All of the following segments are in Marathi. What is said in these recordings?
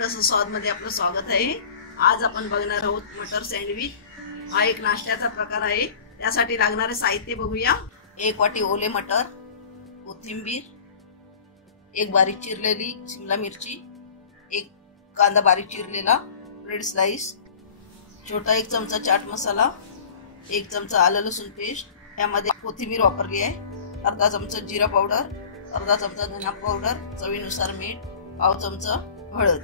स्वाद मध्ये आपलं स्वागत आहे। आज आपण बघणार आहोत मटर सँडविच। हा एक नाश्त्याचा प्रकार आहे। त्यासाठी लागणारे साहित्य बघूया। 1 वाटी ओले मटर, कोथिंबीर, एक बारीक चिरलेली शिमला मिरची, एक कांदा बारीक चिरलेला ब्रेड स्लाइस, छोटा 1 चमचा चाट मसाला, 1 चमचा आलं लसूण पेस्ट। यामध्ये कोथिंबीर वापरली आहे, अर्धा चमचा जिरा पावडर, अर्धा चमचा धना पावडर, चवीनुसार मीठ, पाव चमचा हळद।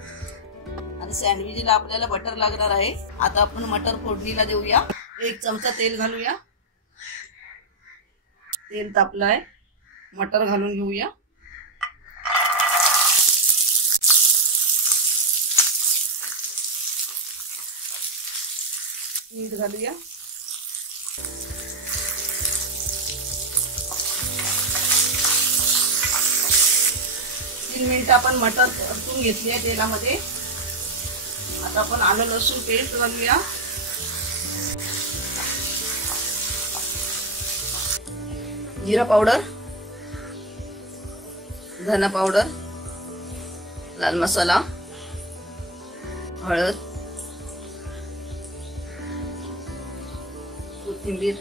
आणि सँडविचला आपल्याला बटर लागणार आहे। आता आपण मटर फोडणीला देऊया। 1 चमचा तेल घालूया। तेल तापलंय, मटर घालून घेऊया। मीठ घालूया। 3 मिनिट आपण मटर परतून घेतली आहे तेलामध्ये। आता आपण आलं लसूण पेस्ट घालूया। जिरा पावडर, धना पावडर, लाल मसाला, हळद, कोथिंबीर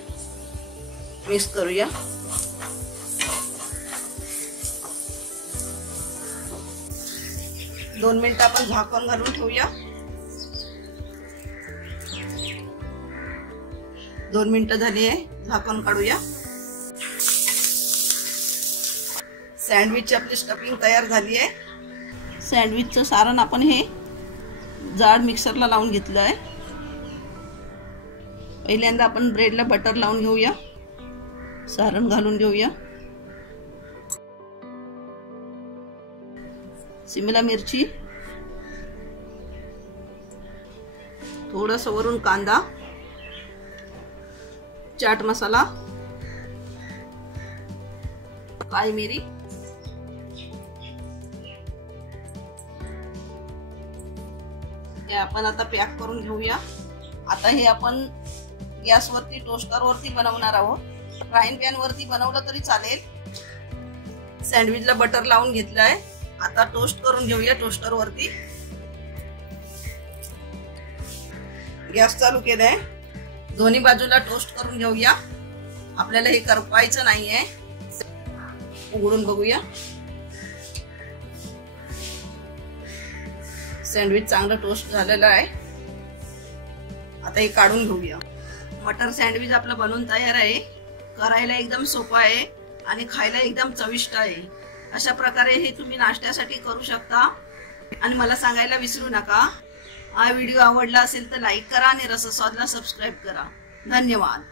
मिक्स करूया। दोन मिनिट आपण झाकण घालून ठेवूया। 2 मिनिटं झाली आहे, झाकण काढूया। सँडविचची आपली स्टफिंग तयार झाली आहे। सँडविचचं सारण आपण हे जाड मिक्सरला लावून घेतलं आहे। पहिल्यांदा आपण ब्रेडला बटर लावून घेऊया, सारण घालून घेऊया। शिमला मिरची, थोडंसं वरून कांदा, चाट मसाला, काळी मिरी, हे आपण आता पॅक करून घेऊया। आता हे आपण गॅसवरती टोस्टरवरती बनवणार आहोत। फ्राईंग पॅन वरती बनवलं तरी चालेल। सँडविचला बटर लावून घेतलं आहे, आता टोस्ट करून घेऊया टोस्टर वरती। गॅस चालू केलाय, दोन्ही बाजूला टोस्ट करून घेऊया। आपल्याला हे करपायचं नाहीये। उघडून बघूया, सँडविच चांगलं टोस्ट झालेलं आहे। आता हे काढून घेऊया। मटर सँडविच आपलं बनवून तयार आहे। करायला एकदम सोपं आहे आणि खायला एकदम चविष्ट आहे। अशा प्रकारे हे तुम्ही नाश्त्यासाठी करू शकता। आणि मला सांगायला विसरू नका, हा व्हिडिओ आवडला असेल तर लाईक करा आणि रसस्वादला सबस्क्राइब करा। धन्यवाद।